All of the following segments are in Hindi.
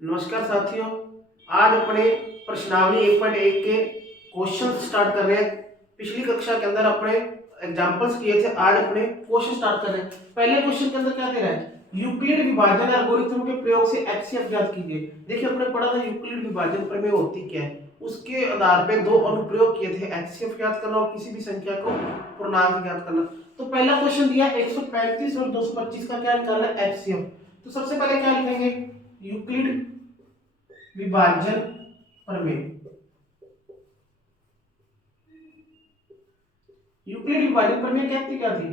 नमस्कार साथियों। आज अपने प्रश्नावली 1.1 के क्वेश्चन स्टार्ट कर रहे हैं। पिछली कक्षा के अंदर अपने एग्जांपल्स किए थे, आज अपने क्वेश्चन स्टार्ट कर रहे हैं। पहले क्वेश्चन के अंदर क्या दे रहा है, यूक्लिड विभाजन एल्गोरिथम के प्रयोग से एचसीएफ ज्ञात कीजिए। देखिए अपने पढ़ा था यूक्लिड विभाजन प्रमेय होती क्या है, उसके आधार पे दो अनुप्रयोग किए थे, एचसीएफ ज्ञात करना और किसी भी संख्या को पूर्णांक ज्ञात करना। तो पहला क्वेश्चन दिया 135 और 225 का क्या निकालना है, एचसीएफ। तो सबसे पहले क्या लिखेंगे, यूक्लिड विभाजन प्रमेय। यूक्लिड विभाजन प्रमेय कहती क्या थी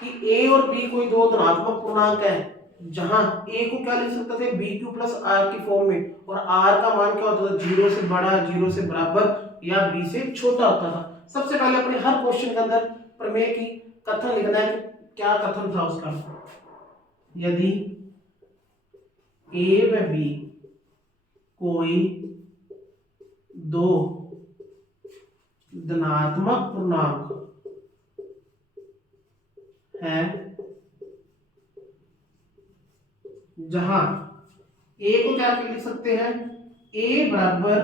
कि ए और बी कोई दो धनात्मक पूर्णांक है, जहां ए को क्या लिख सकते थे, बी क्यू प्लस आर की फॉर्म में, और आर का मान क्या होता था, जीरो से बड़ा, जीरो से बराबर या बी से छोटा होता था। सबसे पहले अपने हर क्वेश्चन के अंदर प्रमेय की कथन लिखना है कि क्या कथन था उसका। यदि ए व बी कोई दो धनात्मक पूर्णांक है, जहां ए को क्या लिख सकते हैं, ए बराबर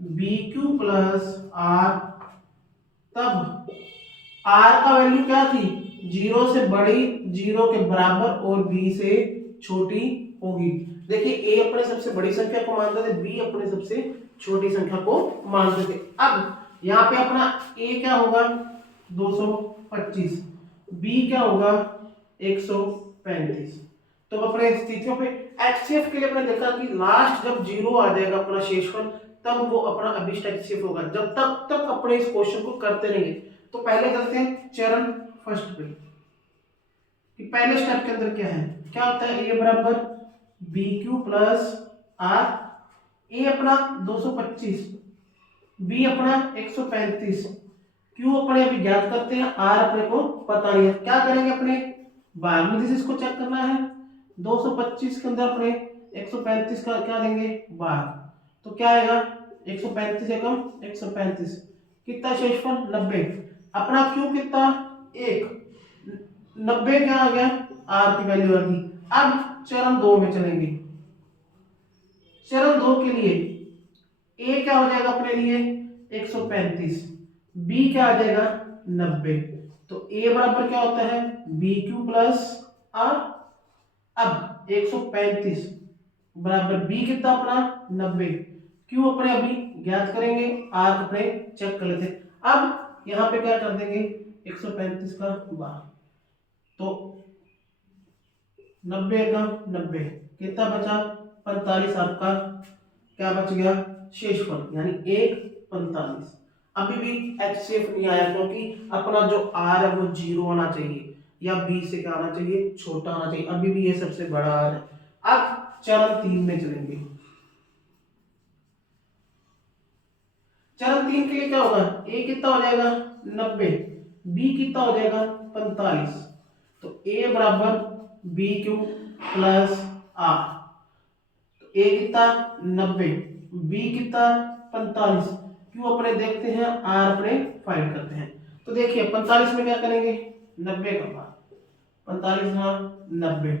बी क्यू प्लस आर, तब आर का वैल्यू क्या थी, जीरो से बड़ी, जीरो के बराबर और बी से छोटी होगी। देखिए ए अपने सबसे बड़ी संख्या को मानते थे, बी अपने सबसे छोटी संख्या को मानते थे। अब यहाँ पे अपना ए क्या होगा 225, बी क्या होगा 135। तो अपने स्थितियों पे एचसीएफ के लिए अपने देखा कि लास्ट जब जीरो आ जाएगा अपना शेषफल, तब वो अपना अभिष्ट एचसीएफ होगा। जब तक तक अपने इस क्वेश्चन को करते रहेंगे। तो पहले चलते हैं चरण फर्स्ट पे कि पहले स्टेप के अंदर क्या है, क्या होता है, ए बराबर बी क्यू प्लस आर। ए अपना 225, बी अपना 135, क्यू अपने अभी ज्ञात करते हैं, आर अपने को पता नहीं है। क्या करेंगे, अपने भाग में इसको चेक करना है। 225 के अंदर अपने 135 का क्या देंगे, भाग, तो क्या आएगा 135 एकम 135, कितना शेषफल 90। अपना क्यू कितना 1, 90 क्या आ गया, आर की वैल्यू आ गई। अब चरण 2 में चलेंगे। चरण 2 के लिए ए क्या हो जाएगा अपने लिए 135, बी क्या आ जाएगा 90। तो ए बराबर क्या होता है बी क्यू प्लस आर। अब 135 बराबर बी कितना अपना 90, क्यू अपने अभी ज्ञात करेंगे, आर अपने चेक कर लेते। अब यहाँ पे क्या कर देंगे 135 का बार, तो 90 का 90, कितना बचा 45, आपका क्या बच गया शेषफल, यानी 145। अभी भी एचसीएफ नहीं आया, क्योंकि अपना जो आर है वो जीरो आना चाहिए या बी से क्या आना चाहिए, छोटा आना चाहिए। अभी भी ये सबसे बड़ा आर है। अब चरण 3 में चलेंगे। चरण 3 के लिए क्या होगा, ए कितना हो जाएगा 90, बी कितना हो जाएगा 45। तो ए बराबर बी क्यू प्लस आर, ए कितना 90, बी कितना 45, क्यू अपने देखते हैं, आर अपने फाइंड करते हैं। तो देखिए 45 में क्या करेंगे 90 का भाग, 45 हाँ 90,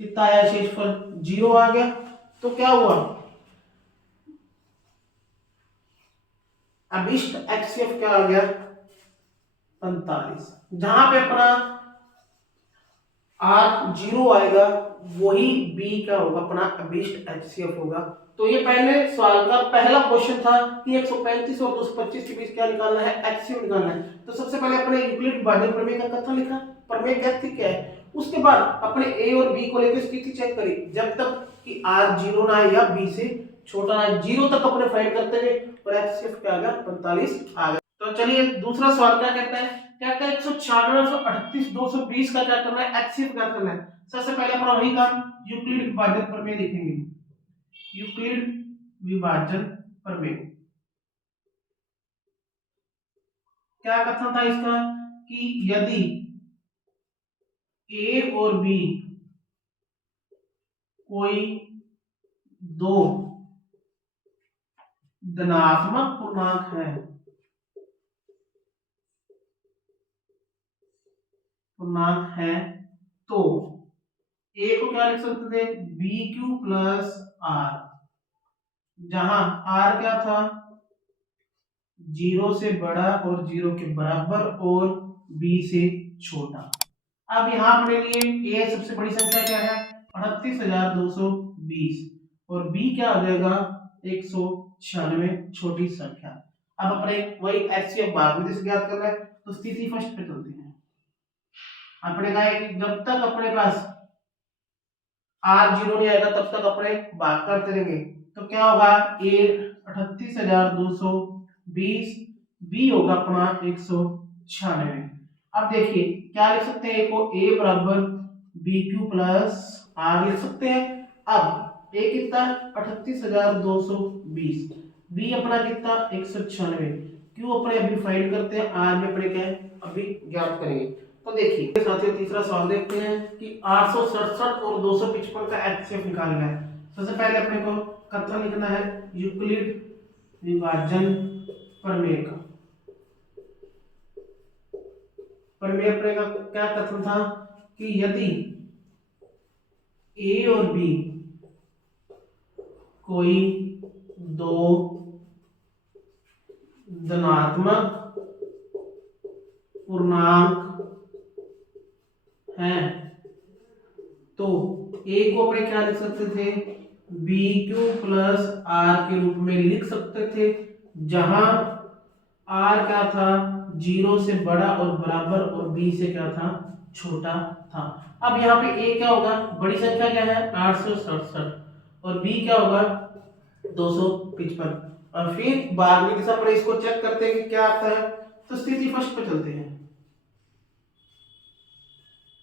कितना आया शेषफल जीरो आ गया। तो क्या हुआ, अभिष्ट एचसीएफ क्या आ गया 45। जहां पे अपना आर जीरो आएगा, वही बी का होगा अपना अभिष्ट एचसीएफ होगा। तो ये पहले सवाल का पहला क्वेश्चन था कि 135 और 225 के बीच क्या निकालना है, एचसीएफ निकालना है। तो सबसे पहले अपने यूक्लिड विभाजन प्रमेय का कथन लिखा, प्रमेय कहती क्या है। उसके बाद अपने ए और बी को लेकर स्थिति चेक करी, जब तक कि आर जीरो ना आए या बी से छोटा ना आए, जीरो तक अपने फाइंड करते गए और एचसीएफ क्या आ गया 45 आ गया। तो चलिए दूसरा सवाल क्या कहता है, कहता है 196, 138, 220 का क्या करना है, एचसीएफ क्या करना है। सबसे पहले अपना वही काम, यूक्लिड विभाजन प्रमेय लिखेंगे। यूक्लिड विभाजन प्रमेय क्या कथन था इसका कि यदि ए और बी कोई दो धनात्मक पूर्णांक है तो ए को क्या लिख सकते थे बी क्यू प्लस आर, जहां आर क्या था, 0 से बड़ा और 0 के बराबर और बी से छोटा। अब यहाँ अपने लिए ए सबसे बड़ी संख्या क्या है, 38,220, और बी क्या हो जाएगा, 196 छोटी संख्या। अब अपने वही एचसीएफ बार विधि से ज्ञात करना है, तो स्थिति फर्स्ट पे चलते हैं। अपने कहा है कि जब तक अपने पास आर जीरो नहीं आएगा तब तक अपने भाग करते रहेंगे। तो क्या होगा, ए 38,220, बी होगा अपना 196। अब देखिए क्या लिख सकते हैं, ए को ए बराबर बी क्यू प्लस आर लिख सकते हैं। अब ए कितना, 38,220, बी अपना कितना 196, क्यू अपने अभी फाइंड करते हैं, आर में अपने क्या है अभी ज्ञात करेंगे। तो देखिए साथियों तीसरा सवाल देखते हैं कि 867 और 255 का एचसीएफ निकालना है। सबसे पहले अपने को कथन लिखना है यूक्लिड विभाजन प्रमेय का। प्रमेय अपने का क्या कथन था कि यदि ए और बी कोई दो धनात्मक पूर्णांक हैं तो ए को अपने क्या लिख सकते थे, बी क्यू प्लस आर के रूप में लिख सकते थे, जहां आर क्या था, 0 से बड़ा और बराबर और बी से क्या था, छोटा था। अब यहाँ पे ए क्या होगा, बड़ी संख्या क्या है 867, और बी क्या होगा 255, और फिर बाद में जैसे अपने इसको चेक करते हैं कि क्या आता है। तो स्थिति फर्स्ट पे चलते हैं,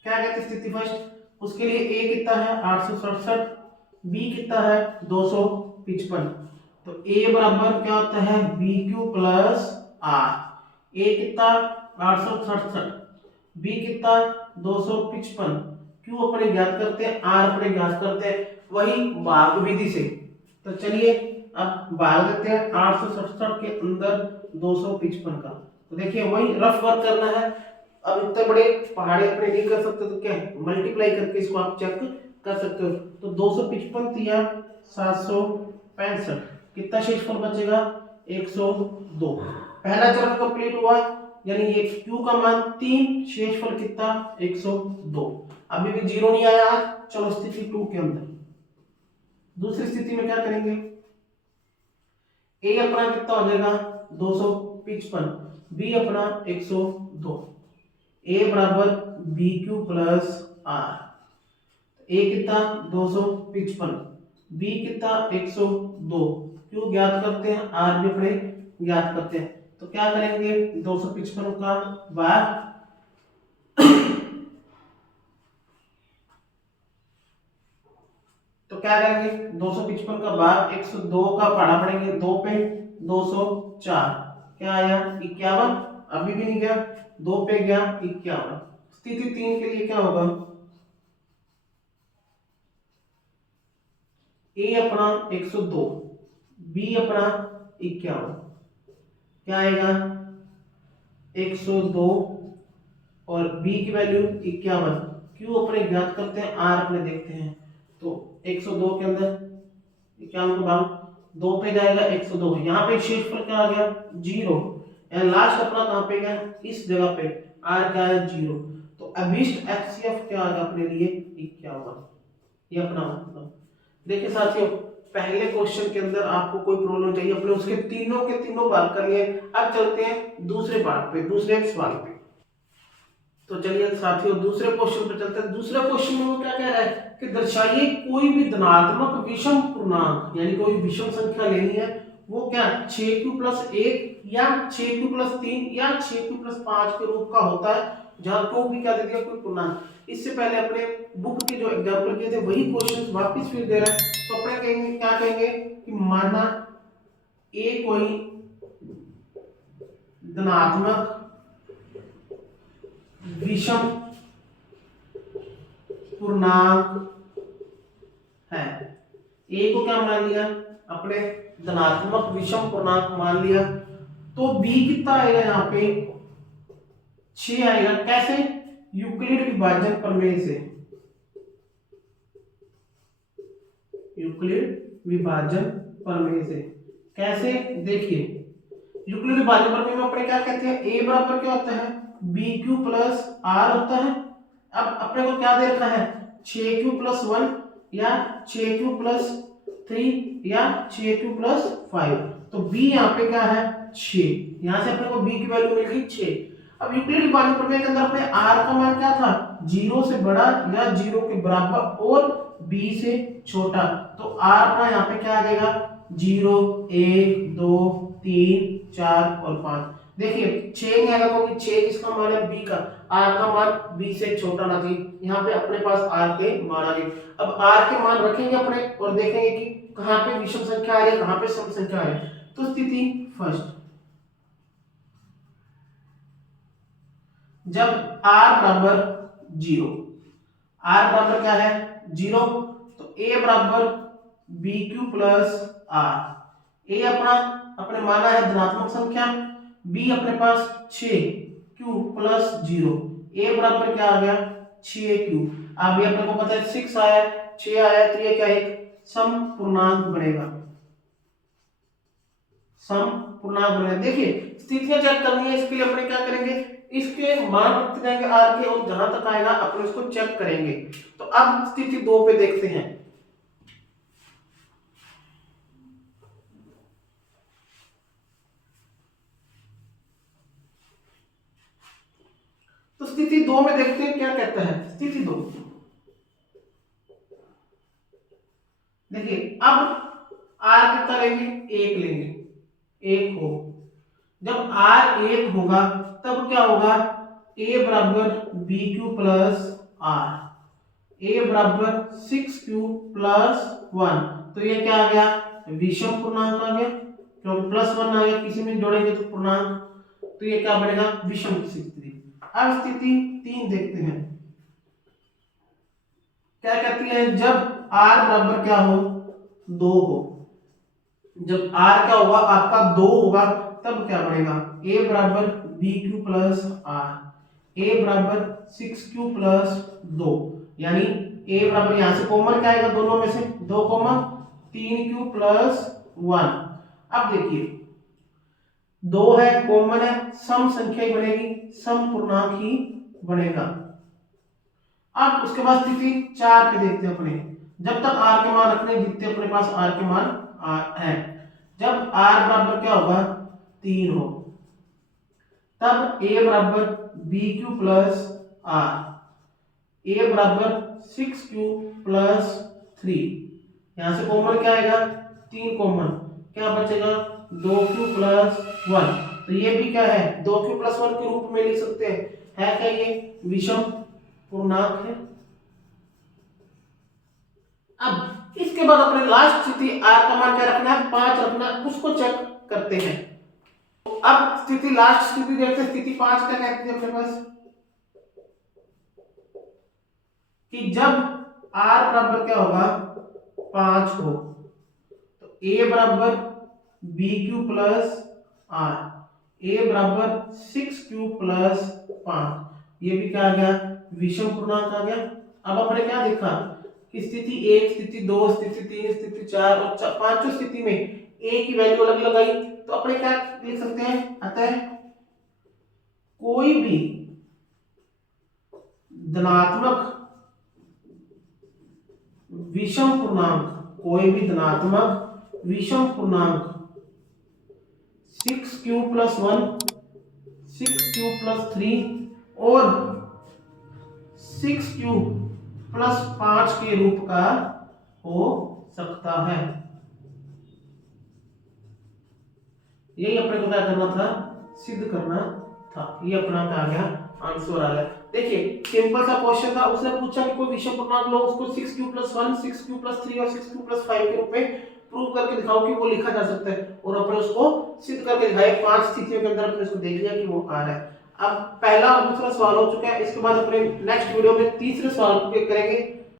क्या कहते हैं स्थिति फर्स्ट, उसके लिए ए कितना है 867, बी कितना है 255, तो ए बराबर क्या होता है बी क्यू प्लस आर, ए कितना 867, बी कितना 255, क्यू अपने ज्ञात करते हैं, आर अपने ज्ञात करते हैं वही भाग विधि से। तो चलिए अब भाग देते हैं 867 के अंदर 255 का। तो देखिए वही रफ वर्क करना है। अब इतने बड़े पहाड़े अपने नहीं कर सकते तो क्या मल्टीप्लाई करके इसको आप चेक कर सकते हो। तो 255 या 765, कितना शेषफल बचेगा 102। पहला चरण कंप्लीट हुआ, यानी ये q का मान 3, शेषफल कितना 102। अभी भी जीरो नहीं आया आज, चलो स्थिति 2 के अंदर दूसरी स्थिति में क्या करेंगे, ए अपना कितना हो जाएगा 255, बी अपना 102, ए बराबर बी क्यू प्लस आर, ए कितना 255, बी कितना 102, क्यू ज्ञात करते हैं, आर भी अपने ज्ञात करते हैं। तो क्या करेंगे 255 का भाग तो क्या करेंगे 255 का भाग 102 का पढ़ा पड़ेंगे, 2 पे 204, क्या आया 51, अभी भी नहीं गया, 2 पे गया 51। स्थिति 3 के लिए क्या होगा, ए अपना 102, बी अपना 51, क्या आएगा 102 और बी की वैल्यू 51, क्यू अपने ज्ञात करते हैं, आर अपने देखते हैं। तो 102 के अंदर 51 का भाग 2 पे जाएगा 102, यहाँ पे शेषफल क्या आ गया 0, लास्ट अपना कहाँ पे गया इस जगह पे, आर का है 0। तो अभिष्ट एचसीएफ क्या आ गया अपने लिए 51, ये अपना मतलब। देखिए साथियों पहले क्वेश्चन के अंदर आपको कोई प्रॉब्लम चाहिए अपने उसके तीनों के तीनों बात कर लिए। अब चलते हैं दूसरे पार्ट पे, दूसरे सवाल पे। तो चलिए साथियों दूसरे क्वेश्चन पे चलते हैं। दूसरे क्वेश्चन में वो क्या कह रहा है कि दर्शाइए कोई भी धनात्मक विषम पूर्णांक, यानी कोई विषम संख्या लेनी है, वो क्या 6q प्लस 1 या 6q प्लस 3 या 6q प्लस 5 के रूप का होता है, जहां को भी क्या दे दिया कोई पूर्णांक। इससे पहले अपने बुक के जो एग्जांपल किए थे वही क्वेश्चन वापस फिर दे रहा है। तो अपने कहेंगे क्या कहेंगे कि माना ए कोई धनात्मक विषम पूर्णांक है, ए को क्या मान लिया अपने धनात्मक विषम पूर्णांक मान लिया, तो बी कितना आएगा यहाँ पे 6 आएगा। कैसे, यूक्लिड विभाजन प्रमेय से, यूक्लिड विभाजन प्रमेय से। कैसे, देखिए यूक्लिड विभाजन प्रमेय में अपने क्या कहते हैं, a बराबर क्या होता है, बी क्यू प्लस आर होता है। अब अपने को क्या दे रखा है, 6q प्लस 1 या 6q प्लस 3 या 6q प्लस 5। तो b यहाँ पे क्या है 6, यहाँ से अपने को b की वैल्यू मिल गई 6। अब यूक्लिड विभाजन प्रमेय के अंदर अपने r का मान क्या था, 0 से बड़ा या 0 के बराबर और b से छोटा। तो r अपना यहाँ पे क्या आ जाएगा 0 1 2 3 4 और 5। देखिए 6 नहीं आएगा क्योंकि 6 किसका मान है, b का, r का मान b से छोटा ना चाहिए। यहाँ पे अपने पास r के मान आ गए। अब r के मान रखेंगे अपने और देखेंगे कि कहाँ पे विषम संख्या आ रही है, कहाँ पे सम संख्या आ रही है। तो स्थिति फर्स्ट, जब r बराबर 0, r बराबर क्या है 0, तो a बराबर B Q plus R. a अपना अपने माना है धनात्मक संख्या, b अपने पास 6q प्लस 0, a बराबर क्या आ गया 6q। अब ये अपने को पता है 6 आया 6 आया, तो ये क्या एक सम पूर्णांक बनेगा, सम पूर्णांक बनेगा। देखिए स्थितियां चेक करनी है, इसके लिए अपने क्या करेंगे, इसके मान रखते जाएंगे आर के और जहां तक आएगा अपने उसको चेक करेंगे। तो अब स्थिति 2 पे देखते हैं। तो स्थिति 2 में देखते हैं क्या कहता है। स्थिति 2 देखिए, अब r कितना लेंगे, 1 लेंगे, 1 हो। जब r 1 होगा तब क्या होगा, a बराबर B Q plus R, a बराबर 6q प्लस 1। तो ये क्या आ गया, विषम पूर्णांक आ गया, क्योंकि प्लस 1 आ गया, किसी में जोड़ेंगे तो पूर्णांक, तो ये क्या बनेगा विषम स्थिति। अब स्थिति 3 देखते हैं, क्या कहती है, जब r बराबर क्या हो 2 हो। जब r क्या होगा आपका 2 होगा तब क्या बनेगा, a बराबर B Q plus R, a बराबर 6q प्लस 2, यानी a बराबर यहां से कॉमन क्या आएगा दोनों में से 2 कॉमन 3q प्लस 1। अब देखिए 2 है कॉमन है, सम संख्या ही बनेगी, सम पूर्णांक ही बनेगा। अब उसके बाद स्थिति 4 पे देखते हैं अपने, जब तक r के मान रखने जितने अपने पास r के मान है। जब r बराबर क्या होगा 3 हो, तब a बराबर B Q plus R, a बराबर 6q प्लस 3, यहां से कॉमन क्या आएगा 3 कॉमन, क्या बचेगा 2q प्लस 1। तो ये भी क्या है 2q प्लस 1 के रूप में लिख सकते हैं, है क्या ये विषम पूर्णांक है। अब इसके बाद अपने लास्ट स्थिति r का मान क्या रखना है 5 रखना है, उसको चेक करते हैं। तो अब स्थिति लास्ट स्थिति देखते हैं, स्थिति 5 क्या कहती है अपने पास, कि जब r बराबर क्या होगा 5 हो, तो a बराबर B Q plus R, a बराबर 6q प्लस 5, ये भी क्या आ गया विषम पूर्णांक आ गया। अब अपने क्या देखा कि स्थिति 1 स्थिति 2 स्थिति 3 स्थिति 4 और पांचों स्थिति में a की वैल्यू अलग अलग आई। तो अपने क्या लिख सकते हैं, अतः कोई भी धनात्मक विषम पूर्णांक, कोई भी धनात्मक विषम पूर्णांक 6q प्लस 1 6q प्लस 3 और 6q प्लस 5 के रूप का हो सकता है। यही अपने को क्या करना था, सिद्ध करना था। ये अपना क्या आ गया आंसर आ गया। देखिए सिंपल सा क्वेश्चन था, उसने पूछा कि कोई विषम पूर्णांक लो, उसको 6q प्लस 1 6q प्लस 3 और 6q प्लस 5 के रूप में प्रूव करके दिखाओ कि वो लिखा जा सकता है, और अपने उसको सिद्ध करके दिखाए। 5 स्थितियों के अंदर अपने इसको देख लिया कि वो आ रहा है। अब पहला और दूसरा सवाल हो चुका है, इसके बाद अपने नेक्स्ट वीडियो में तीसरे सवाल को करेंगे।